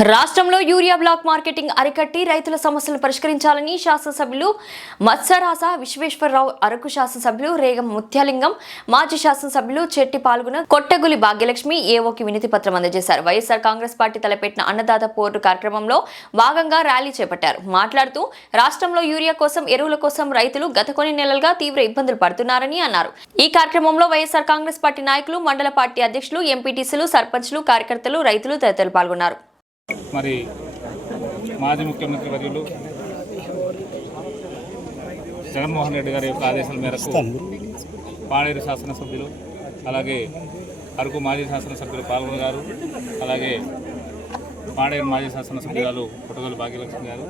రాష్ట్రంలో urea black marketing అరికట్టి రైతుల సమస్యలను పరిష్కరించాలని శాసనసభ్యులు మత్సరాస విశ్వేశ్వరరావు అరకు శాసనసభ్యులు రేగం ముత్యాలింగం మాజీ శాసనసభ్యులు చెట్టి పాల్గొన కొట్టగులి భాగ్యలక్ష్మి ఏఓకి వినతి పత్రం అందజేశారు. వైఎస్ఆర్ కాంగ్రెస్ పార్టీ తలపెట్టిన అన్నదాత పోర్టు కార్యక్రమంలో భాగంగా ర్యాలీ చేపట్టారు. మాట్లాడుతూ రాష్ట్రంలో యూరియా కోసం ఎరువుల కోసం రైతులు గత కొన్ని నెలలుగా తీవ్ర ఇబ్బందులు పడుతున్నారని అన్నారు. ఈ కార్యక్రమంలో వైఎస్ఆర్ కాంగ్రెస్ పార్టీ నాయకులు మండల పార్టీ అధ్యక్షులు ఎంపీటీసీలు సర్పంచ్లు కార్యకర్తలు రైతులు తదితరులు పాల్గొన్నారు. మరి మాజీ ముఖ్యమంత్రి వర్యులు జగన్మోహన్ రెడ్డి గారి యొక్క ఆదేశాల మేరకు పాడేరు శాసనసభ్యులు అలాగే అరకు మాజీ శాసనసభ్యులు పాల్గొన గారు అలాగే పాడేరు మాజీ శాసనసభ్యురాలు పుట్టగోలు భాగ్యలక్ష్మి గారు.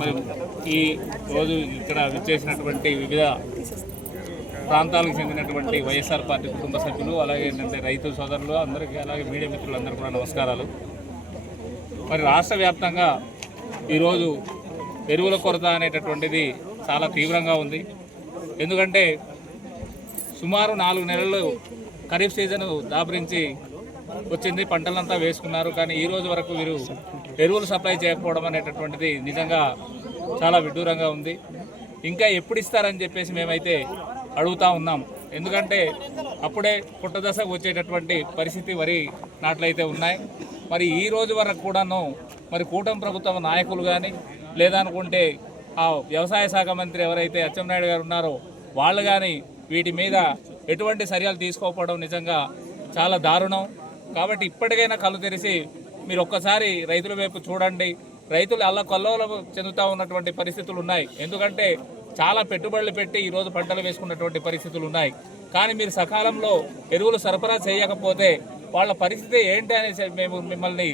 మరి ఈ రోజు ఇక్కడ విచ్చేసినటువంటి వివిధ ప్రాంతాలకు చెందినటువంటి వైఎస్ఆర్ పార్టీ కుటుంబ సభ్యులు అలాగే ఏంటంటే రైతు సోదరులు అందరికీ అలాగే మీడియా మిత్రులందరూ కూడా నమస్కారాలు. మరి రాష్ట్ర వ్యాప్తంగా ఈరోజు ఎరువుల కొరత అనేటటువంటిది చాలా తీవ్రంగా ఉంది. ఎందుకంటే సుమారు నాలుగు నెలలు ఖరీఫ్ సీజన్ దాపరించి వచ్చింది పంటలంతా వేసుకున్నారు. కానీ ఈ రోజు వరకు వీరు ఎరువులు సప్లై చేయకపోవడం అనేటటువంటిది నిజంగా చాలా విడ్డూరంగా ఉంది. ఇంకా ఎప్పుడు ఇస్తారని చెప్పేసి మేమైతే అడుగుతా ఉన్నాం ఎందుకంటే అప్పుడే పుట్టదశకు వచ్చేటటువంటి పరిస్థితి వరి నాట్లయితే ఉన్నాయి. మరి ఈ రోజు వరకు కూడాను మరి కూటమి ప్రభుత్వ నాయకులు కానీ లేదనుకుంటే ఆ వ్యవసాయ శాఖ మంత్రి ఎవరైతే అచ్చెన్నాయుడు గారు ఉన్నారో వాళ్ళు కానీ వీటి మీద ఎటువంటి చర్యలు తీసుకోకపోవడం నిజంగా చాలా దారుణం. కాబట్టి ఇప్పటికైనా కళ్ళు తెరిచి మీరు ఒక్కసారి రైతుల వైపు చూడండి. రైతులు అల్ల కొల్లోలం చెందుతూ ఉన్నటువంటి పరిస్థితులు ఉన్నాయి. ఎందుకంటే చాలా పెట్టుబడులు పెట్టి ఈరోజు పంటలు వేసుకున్నటువంటి పరిస్థితులు ఉన్నాయి. కానీ మీరు సకాలంలో ఎరువులు సరఫరా చేయకపోతే వాళ్ళ పరిస్థితి ఏంటి అనేసి మేము మిమ్మల్ని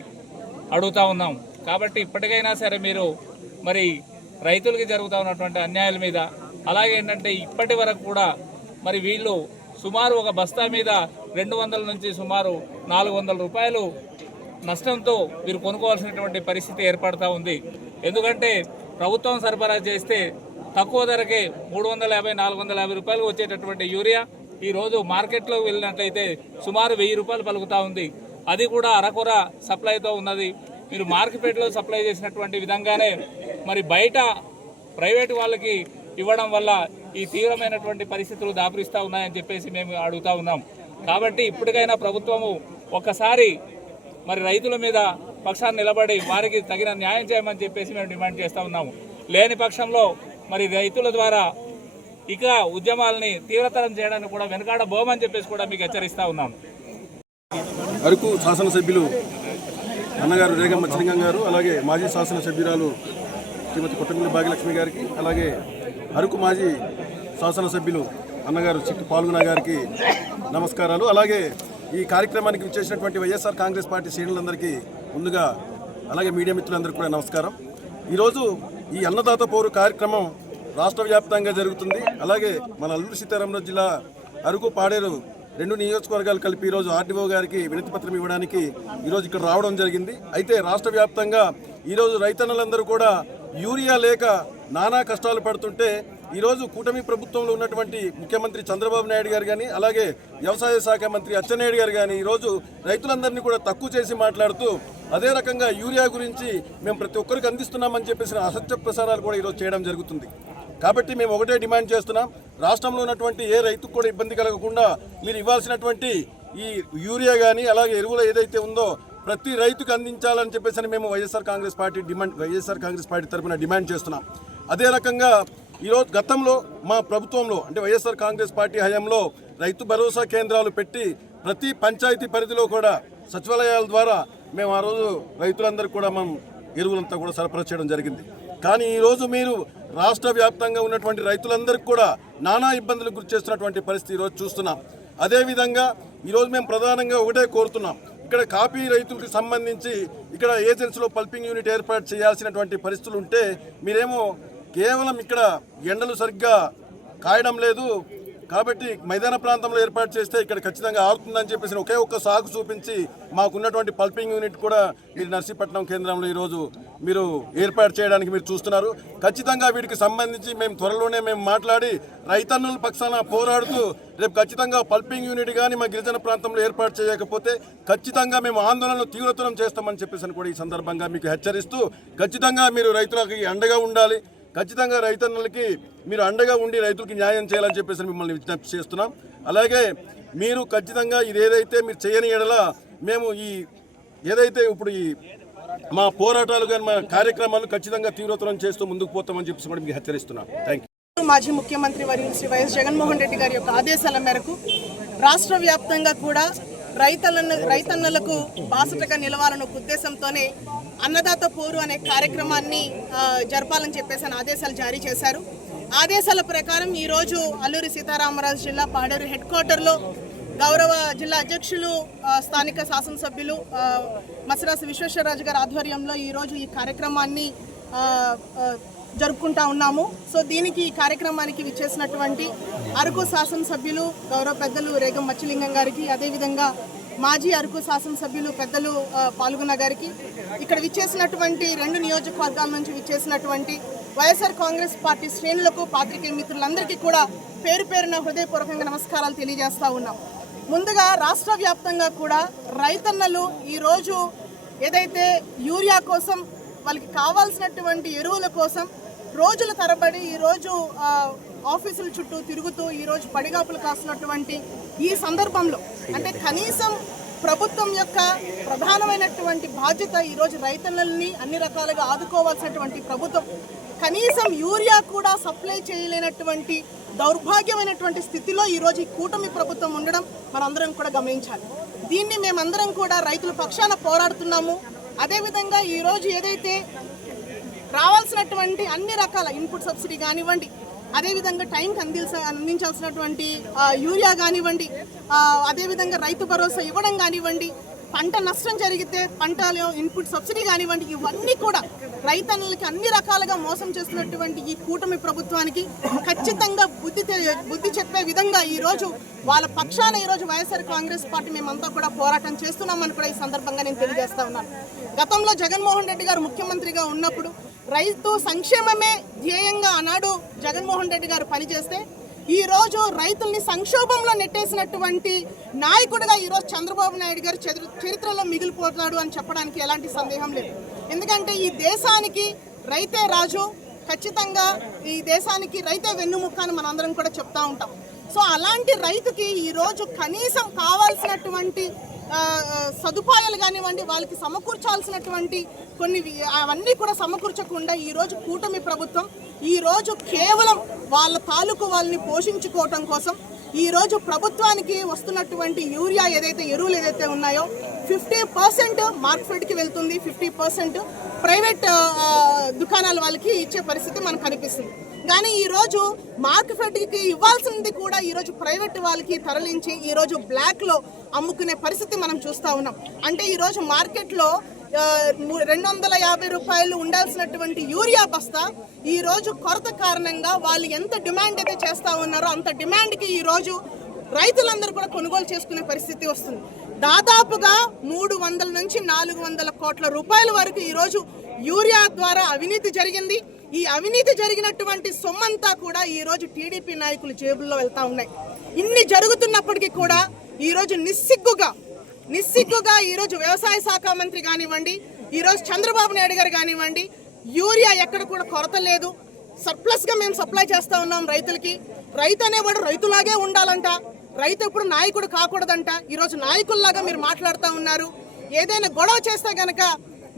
అడుగుతా ఉన్నాం. కాబట్టి ఇప్పటికైనా సరే మీరు మరి రైతులకి జరుగుతూ ఉన్నటువంటి అన్యాయాల మీద అలాగే ఏంటంటే ఇప్పటి వరకు కూడా మరి వీళ్ళు సుమారు ఒక బస్తా మీద రెండు వందల నుంచి సుమారు నాలుగు వందల రూపాయలు నష్టంతో మీరు కొనుక్కోవాల్సినటువంటి పరిస్థితి ఏర్పడతా ఉంది. ఎందుకంటే ప్రభుత్వం సరఫరా చేస్తే తక్కువ ధరకే మూడు వందల యాభై నాలుగు వందల యాభై రూపాయలు వచ్చేటటువంటి యూరియా. ఈరోజు మార్కెట్లో వెళ్ళినట్లయితే సుమారు వెయ్యి రూపాయలు పలుకుతా ఉంది. అది కూడా అరకొర సప్లైతో ఉన్నది. మీరు మార్కెట్లో సప్లై చేసినటువంటి విధంగానే మరి బయట ప్రైవేటు వాళ్ళకి ఇవ్వడం వల్ల ఈ తీవ్రమైనటువంటి పరిస్థితులు దాపురిస్తూ ఉన్నాయని చెప్పేసి మేము అడుగుతా ఉన్నాం. కాబట్టి ఇప్పటికైనా ప్రభుత్వము ఒక్కసారి మరి రైతుల మీద పక్షాన్ని నిలబడి వారికి తగిన న్యాయం చేయమని చెప్పేసి మేము డిమాండ్ చేస్తూ ఉన్నాము. లేని పక్షంలో మరి రైతుల ద్వారా ఇక ఉద్యమాలని తీవ్రతరం చేయడానికి కూడా వెనకాడబోమని చెప్పేసి కూడా మీకు హెచ్చరిస్తా ఉన్నాం. అరకు శాసనసభ్యులు అన్నగారు రేగమ్మ మచ్చలింగం గారు అలాగే మాజీ శాసనసభ్యురాలు శ్రీమతి కొట్టమిల్లి భాగ్యలక్ష్మి గారికి అలాగే అరకు మాజీ శాసనసభ్యులు అన్నగారు చిక్కు పాల్గొన గారికి నమస్కారాలు. అలాగే ఈ కార్యక్రమానికి విచ్చేసినటువంటి వైఎస్ఆర్ కాంగ్రెస్ పార్టీ శ్రేణులందరికీ ముందుగా అలాగే మీడియా మిత్రులందరికీ కూడా నమస్కారం. ఈరోజు ఈ అన్నదాత పౌరు కార్యక్రమం రాష్ట్ర వ్యాప్తంగా జరుగుతుంది. అలాగే మన అల్లూరు సీతారామరాజు జిల్లా అరకు పాడేరు రెండు నియోజకవర్గాలు కలిపి ఈరోజు ఆర్డీఓ గారికి వినతి పత్రం ఇవ్వడానికి ఈరోజు ఇక్కడ రావడం జరిగింది. అయితే రాష్ట్ర వ్యాప్తంగా ఈరోజు రైతన్నలందరూ కూడా యూరియా లేక నానా కష్టాలు పడుతుంటే ఈరోజు కూటమి ప్రభుత్వంలో ఉన్నటువంటి ముఖ్యమంత్రి చంద్రబాబు నాయుడు గారు కానీ అలాగే వ్యవసాయ శాఖ మంత్రి అచ్చెన్నాయుడు గారు కానీ ఈరోజు రైతులందరినీ కూడా తక్కువ చేసి మాట్లాడుతూ అదే రకంగా యూరియా గురించి మేము ప్రతి ఒక్కరికి అందిస్తున్నామని చెప్పేసిన అసత్య ప్రసారాలు కూడా ఈరోజు చేయడం జరుగుతుంది. కాబట్టి మేము ఒకటే డిమాండ్ చేస్తున్నాం. రాష్ట్రంలో ఉన్నటువంటి ఏ రైతుకు కూడా ఇబ్బంది కలగకుండా మీరు ఇవ్వాల్సినటువంటి ఈ యూరియా కానీ అలాగే ఎరువులు ఏదైతే ఉందో ప్రతి రైతుకు అందించాలని చెప్పేసి మేము YSR Congress party demand YSR Congress party తరఫున డిమాండ్ చేస్తున్నాం. అదే రకంగా ఈరోజు గతంలో మా ప్రభుత్వంలో అంటే వైఎస్ఆర్ కాంగ్రెస్ పార్టీ హయాంలో రైతు భరోసా కేంద్రాలు పెట్టి ప్రతి పంచాయతీ పరిధిలో కూడా సచివాలయాల ద్వారా మేము ఆ రోజు రైతులందరికీ కూడా మనం ఎరువులంతా కూడా సరఫరా చేయడం జరిగింది. కానీ ఈరోజు మీరు రాష్ట్ర వ్యాప్తంగా ఉన్నటువంటి రైతులందరికీ కూడా నానా ఇబ్బందులకు గురి చేస్తున్నటువంటి పరిస్థితి ఈరోజు చూస్తున్నాం. అదేవిధంగా ఈరోజు మేము ప్రధానంగా ఒకటే కోరుతున్నాం. ఇక్కడ కాఫీ రైతులకు సంబంధించి ఇక్కడ ఏజెన్సీలో పల్పింగ్ యూనిట్ ఏర్పాటు చేయాల్సినటువంటి పరిస్థితులు ఉంటే మీరేమో కేవలం ఇక్కడ ఎండలు సరిగ్గా కాయడం లేదు. కాబట్టి మైదాన ప్రాంతంలో ఏర్పాటు చేస్తే ఇక్కడ ఖచ్చితంగా ఆగుతుందని చెప్పేసి ఒకే ఒక్క సాగు చూపించి మాకున్నటువంటి పల్పింగ్ యూనిట్ కూడా మీరు నర్సీపట్నం కేంద్రంలో ఈరోజు మీరు ఏర్పాటు చేయడానికి మీరు చూస్తున్నారు. ఖచ్చితంగా వీటికి సంబంధించి మేము త్వరలోనే మేము మాట్లాడి రైతన్నుల పక్షాన పోరాడుతూ రేపు ఖచ్చితంగా పల్పింగ్ యూనిట్ కానీ మా గిరిజన ప్రాంతంలో ఏర్పాటు చేయకపోతే ఖచ్చితంగా మేము ఆందోళనలు తీవ్రతరం చేస్తామని చెప్పేసి కూడా ఈ సందర్భంగా మీకు హెచ్చరిస్తూ ఖచ్చితంగా మీరు రైతులకి అండగా ఉండాలి. ఖచ్చితంగా రైతన్నులకి మీరు అండగా ఉండి రైతులకి న్యాయం చేయాలని చెప్పేసి మిమ్మల్ని విజ్ఞప్తి చేస్తున్నాం. అలాగే మీరు ఖచ్చితంగా ఇది ఏదైతే మీరు చేయని ఎడల మేము ఈ ఏదైతే ఇప్పుడు ఈ మా పోరాటాలు కానీ మా కార్యక్రమాలు ఖచ్చితంగా తీవ్రతరం చేస్తూ ముందుకు పోతామని చెప్పేసి కూడా మీకు హెచ్చరిస్తున్నాం. థ్యాంక్ యూ మాజీ ముఖ్యమంత్రి వర్యులు శ్రీ వైఎస్ జగన్మోహన్ రెడ్డి గారి యొక్క ఆదేశాల మేరకు రాష్ట్ర వ్యాప్తంగా కూడా రైతన్న రైతన్నలకు బాసటగా నిలవాలన్న ఉద్దేశంతోనే అన్నదాత పోరు అనే కార్యక్రమాన్ని జరపాలని చెప్పేసి ఆదేశాలు జారీ చేశారు. ఆదేశాల ప్రకారం ఈరోజు అల్లూరి సీతారామరాజు జిల్లా పాడేరు హెడ్ క్వార్టర్లో గౌరవ జిల్లా అధ్యక్షులు స్థానిక శాసనసభ్యులు మసరాసు విశ్వేశ్వరరాజు గారి ఆధ్వర్యంలో ఈరోజు ఈ కార్యక్రమాన్ని జరుపుకుంటా ఉన్నాము. సో దీనికి ఈ కార్యక్రమానికి విచ్చేసినటువంటి అరకు శాసనసభ్యులు గౌరవ పెద్దలు రేగం మచ్చిలింగం గారికి అదేవిధంగా మాజీ అరకు శాసనసభ్యులు పెద్దలు పాల్గొన్న గారికి ఇక్కడ విచ్చేసినటువంటి రెండు నియోజకవర్గాల నుంచి విచ్చేసినటువంటి వైఎస్ఆర్ కాంగ్రెస్ పార్టీ శ్రేణులకు పాత్రికేయ మిత్రులందరికీ కూడా పేరు పేరున హృదయపూర్వకంగా నమస్కారాలు తెలియజేస్తా ఉన్నాం. ముందుగా రాష్ట్ర వ్యాప్తంగా కూడా రైతన్నలు ఈరోజు ఏదైతే యూరియా కోసం వాళ్ళకి కావాల్సినటువంటి ఎరువుల కోసం రోజుల తరబడి ఈరోజు ఆఫీసుల చుట్టూ తిరుగుతూ ఈరోజు పడిగాపులు కాస్తున్నటువంటి ఈ సందర్భంలో అంటే కనీసం ప్రభుత్వం యొక్క ప్రధానమైనటువంటి బాధ్యత ఈరోజు రైతన్నల్ని అన్ని రకాలుగా ఆదుకోవాల్సినటువంటి ప్రభుత్వం. కనీసం యూరియా కూడా సప్లై చేయలేనటువంటి దౌర్భాగ్యమైనటువంటి స్థితిలో ఈరోజు ఈ కూటమి ప్రభుత్వం ఉండడం మనందరం కూడా గమనించాలి. దీన్ని మేమందరం కూడా రైతుల పక్షాన పోరాడుతున్నాము. అదేవిధంగా ఈరోజు ఏదైతే రావాల్సినటువంటి అన్ని రకాల ఇన్పుట్ సబ్సిడీ కానివ్వండి అదేవిధంగా టైంకి అందిల్స అందించాల్సినటువంటి యూరియా కానివ్వండి అదేవిధంగా రైతు భరోసా ఇవ్వడం కానివ్వండి పంట నష్టం జరిగితే పంటలో ఇన్పుట్ సబ్సిడీ కానివ్వండి ఇవన్నీ కూడా రైతన్నులకి అన్ని రకాలుగా మోసం చేస్తున్నటువంటి ఈ కూటమి ప్రభుత్వానికి ఖచ్చితంగా బుద్ధి బుద్ధి చెప్పే విధంగా ఈరోజు వాళ్ళ పక్షాన ఈరోజు వైఎస్ఆర్ కాంగ్రెస్ పార్టీ మేమంతా కూడా పోరాటం చేస్తున్నామని కూడా ఈ సందర్భంగా నేను తెలియజేస్తా ఉన్నాను. గతంలో జగన్మోహన్ రెడ్డి గారు ముఖ్యమంత్రిగా ఉన్నప్పుడు రైతు సంక్షేమమే ధ్యేయంగా ఆనాడు జగన్మోహన్ రెడ్డి గారు పనిచేస్తే ఈ రోజు రైతుల్ని సంక్షోభంలో నెట్టేసినటువంటి నాయకుడిగా ఈరోజు చంద్రబాబు నాయుడు గారు చరిత్రలో మిగిలిపోతాడు అని చెప్పడానికి ఎలాంటి సందేహం లేదు. ఎందుకంటే ఈ దేశానికి రైతే రాజు ఖచ్చితంగా ఈ దేశానికి రైతే వెన్నుముక్క అని మనందరం కూడా చెప్తా ఉంటాం. సో అలాంటి రైతుకి ఈరోజు కనీసం కావాల్సినటువంటి సదుపాయాలు కానివ్వండి వాళ్ళకి సమకూర్చాల్సినటువంటి కొన్ని అవన్నీ కూడా సమకూర్చకుండా ఈరోజు కూటమి ప్రభుత్వం ఈరోజు కేవలం వాళ్ళ తాలూకు వాళ్ళని పోషించుకోవటం కోసం ఈరోజు ప్రభుత్వానికి వస్తున్నటువంటి యూరియా ఏదైతే ఎరువులు ఏదైతే ఉన్నాయో ఫిఫ్టీ పర్సెంట్ మార్కెట్కి వెళ్తుంది. ఫిఫ్టీ పర్సెంట్ ప్రైవేట్ దుకాణాల వాళ్ళకి ఇచ్చే పరిస్థితి మనకు కనిపిస్తుంది. కానీ ఈరోజు మార్కెట్కి ఇవ్వాల్సింది కూడా ఈరోజు ప్రైవేట్ వాళ్ళకి తరలించి ఈరోజు బ్లాక్లో అమ్ముకునే పరిస్థితి మనం చూస్తా ఉన్నాం. అంటే ఈరోజు మార్కెట్లో రెండు వందల యాభై రూపాయలు ఉండాల్సినటువంటి యూరియా బస్తా ఈరోజు కొరత కారణంగా వాళ్ళు ఎంత డిమాండ్ అయితే చేస్తా ఉన్నారో అంత డిమాండ్కి ఈరోజు రైతులందరూ కూడా కొనుగోలు చేసుకునే పరిస్థితి వస్తుంది. దాదాపుగా మూడు వందల నుంచి నాలుగు వందల కోట్ల రూపాయల వరకు ఈరోజు యూరియా ద్వారా అవినీతి జరిగింది. ఈ అవినీతి జరిగినటువంటి సొమ్మంతా కూడా ఈరోజు టీడీపీ నాయకుల జేబుల్లో వెళ్తా ఉన్నాయి. ఇన్ని జరుగుతున్నప్పటికీ కూడా ఈరోజు నిస్సిగ్గుగా నిస్సిగ్గుగా ఈరోజు వ్యవసాయ శాఖ మంత్రి కానివ్వండి ఈరోజు చంద్రబాబు నాయుడు గారు కానివ్వండి యూరియా ఎక్కడ కూడా కొరత లేదు. సర్ప్లస్గా మేము సప్లై చేస్తూ ఉన్నాం రైతులకి. రైతు అనేవాడు రైతులాగే ఉండాలంట. రైతు ఎప్పుడు నాయకుడు కాకూడదంట. ఈరోజు నాయకుల్లాగా మీరు మాట్లాడుతూ ఉన్నారు. ఏదైనా గొడవ చేస్తే కనుక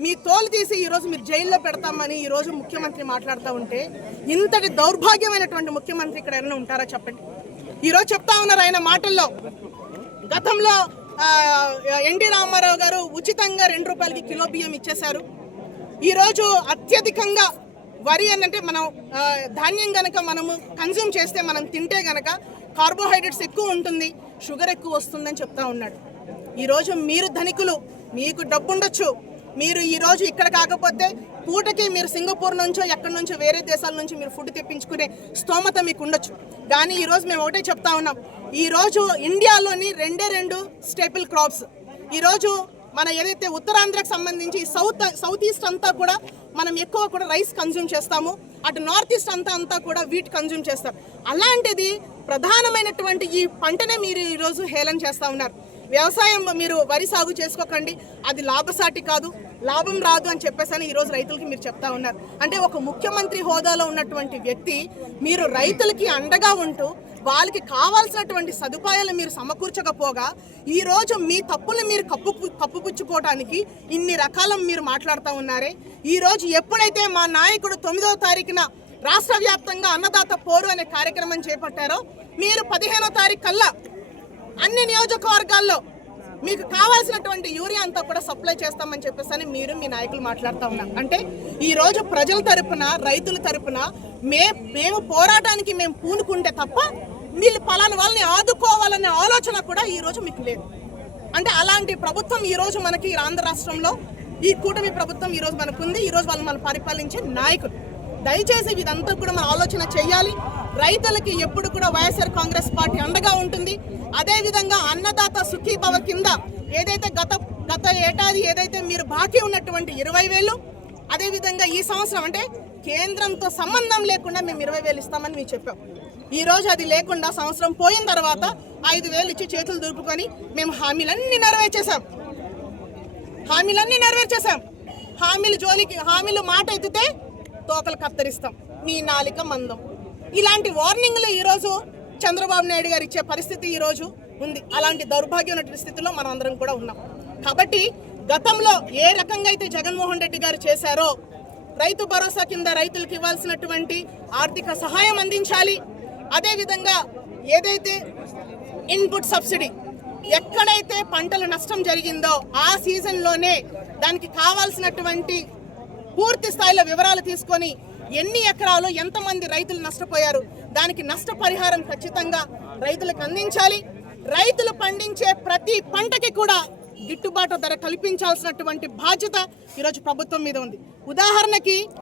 మీ తోలు తీసి ఈరోజు మీరు జైల్లో పెడతామని ఈరోజు ముఖ్యమంత్రి మాట్లాడుతూ ఉంటే ఇంతటి దౌర్భాగ్యమైనటువంటి ముఖ్యమంత్రి ఇక్కడ ఎవరైనా ఉంటారా చెప్పండి? ఈరోజు చెప్తా ఉన్నారు ఆయన మాటల్లో. గతంలో ఎన్టీ రామారావు గారు ఉచితంగా రెండు రూపాయలకి కిలో బియ్యం ఇచ్చేశారు. ఈరోజు అత్యధికంగా వరి అంటే మనం ధాన్యం గనక మనము కన్జ్యూమ్ చేస్తే మనం తింటే గనక కార్బోహైడ్రేట్స్ ఎక్కువ ఉంటుంది షుగర్ ఎక్కువ వస్తుందని చెప్తా ఉన్నాడు. ఈరోజు మీరు ధనికులు మీకు డబ్బు ఉండొచ్చు. మీరు ఈరోజు ఇక్కడ కాకపోతే పూటకి మీరు సింగపూర్ నుంచో ఎక్కడి నుంచో వేరే దేశాల నుంచి మీరు ఫుడ్ తెప్పించుకునే స్తోమత మీకు ఉండొచ్చు. కానీ ఈరోజు మేము ఒకటే చెప్తా ఉన్నాం. ఈరోజు ఇండియాలోని రెండే రెండు స్టేపుల్ క్రాప్స్. ఈరోజు మన ఏదైతే ఉత్తరాంధ్రకు సంబంధించి సౌత్ సౌత్ ఈస్ట్ అంతా కూడా మనం ఎక్కువ కూడా రైస్ కన్జ్యూమ్ చేస్తాము. అటు నార్త్ ఈస్ట్ అంతా అంతా కూడా వీట్ కన్జ్యూమ్ చేస్తాం అలాంటిది ప్రధానమైనటువంటి ఈ పంటనే మీరు ఈరోజు హేళన చేస్తూ ఉన్నారు. వ్యవసాయం మీరు వరి సాగు చేసుకోకండి అది లాభసాటి కాదు లాభం రాదు అని చెప్పేసి ఈరోజు రైతులకి మీరు చెప్తా ఉన్నారు. అంటే ఒక ముఖ్యమంత్రి హోదాలో ఉన్నటువంటి వ్యక్తి మీరు రైతులకి అండగా ఉంటూ వాళ్ళకి కావాల్సినటువంటి సదుపాయాలు మీరు సమకూర్చకపోగా ఈరోజు మీ తప్పులు మీరు కప్పు కప్పుపుచ్చుకోవడానికి ఇన్ని రకాల మీరు మాట్లాడుతూ ఉన్నారే. ఈరోజు ఎప్పుడైతే మా నాయకుడు తొమ్మిదవ తారీఖున రాష్ట్ర వ్యాప్తంగా అన్నదాత పోరు అనే కార్యక్రమం చేపట్టారో మీరు పదిహేనో తారీఖు కల్లా అన్ని నియోజకవర్గాల్లో మీకు కావాల్సినటువంటి యూరియా అంతా కూడా సప్లై చేస్తామని చెప్పేసి అని మీరు మీ నాయకులు మాట్లాడుతూ ఉన్నారు. అంటే ఈ రోజు ప్రజల తరపున రైతుల తరపున మే మేము పోరాటానికి మేము పూనుకుంటే తప్ప వీళ్ళు పలానా వాళ్ళని ఆదుకోవాలనే ఆలోచన కూడా ఈ రోజు మీకు లేదు. అంటే అలాంటి ప్రభుత్వం ఈ రోజు మనకి ఆంధ్ర రాష్ట్రంలో ఈ కూటమి ప్రభుత్వం ఈ రోజు మనకు ఉంది ఈ రోజు వాళ్ళు మనం పరిపాలించే నాయకులు. దయచేసి ఇదంతా కూడా మనం ఆలోచన చేయాలి. రైతులకి ఎప్పుడు కూడా వైఎస్ఆర్ కాంగ్రెస్ పార్టీ అండగా ఉంటుంది. అదేవిధంగా అన్నదాత సుఖీభవ కింద ఏదైతే గత గత ఏడాది ఏదైతే మీరు బాకీ ఉన్నటువంటి ఇరవై వేలు అదేవిధంగా ఈ సంవత్సరం అంటే కేంద్రంతో సంబంధం లేకుండా మేము ఇరవై వేలు ఇస్తామని మేము చెప్పాం. ఈ రోజు అది లేకుండా సంవత్సరం పోయిన తర్వాత ఐదు వేలు ఇచ్చి చేతులు దూపుకొని మేము హామీలన్నీ నెరవేర్చేసాం హామీలన్నీ నెరవేర్చేసాం హామీలు జోలికి హామీలు మాట ఎత్తితే తోకలు కత్తిరిస్తాం. మీ నాలిక మందం. ఇలాంటి వార్నింగ్లు ఈరోజు చంద్రబాబు నాయుడు గారు ఇచ్చే పరిస్థితి ఈరోజు ఉంది. అలాంటి దౌర్భాగ్యం స్థితిలో మనం అందరం కూడా ఉన్నాం. కాబట్టి గతంలో ఏ రకంగా అయితే జగన్మోహన్ రెడ్డి గారు చేశారో రైతు భరోసా కింద రైతులకు ఇవ్వాల్సినటువంటి ఆర్థిక సహాయం అందించాలి. అదేవిధంగా ఏదైతే ఇన్పుట్ సబ్సిడీ ఎక్కడైతే పంటల నష్టం జరిగిందో ఆ సీజన్లోనే దానికి కావాల్సినటువంటి పూర్తి స్థాయిలో వివరాలు తీసుకొని ఎన్ని ఎకరాలు ఎంతమంది రైతులు నష్టపోయారు దానికి నష్టపరిహారం ఖచ్చితంగా రైతులకు అందించాలి. రైతులు పండించే ప్రతి పంటకి కూడా గిట్టుబాటు ధర కల్పించాల్సినటువంటి బాధ్యత ఈరోజు ప్రభుత్వం మీద ఉంది. ఉదాహరణకి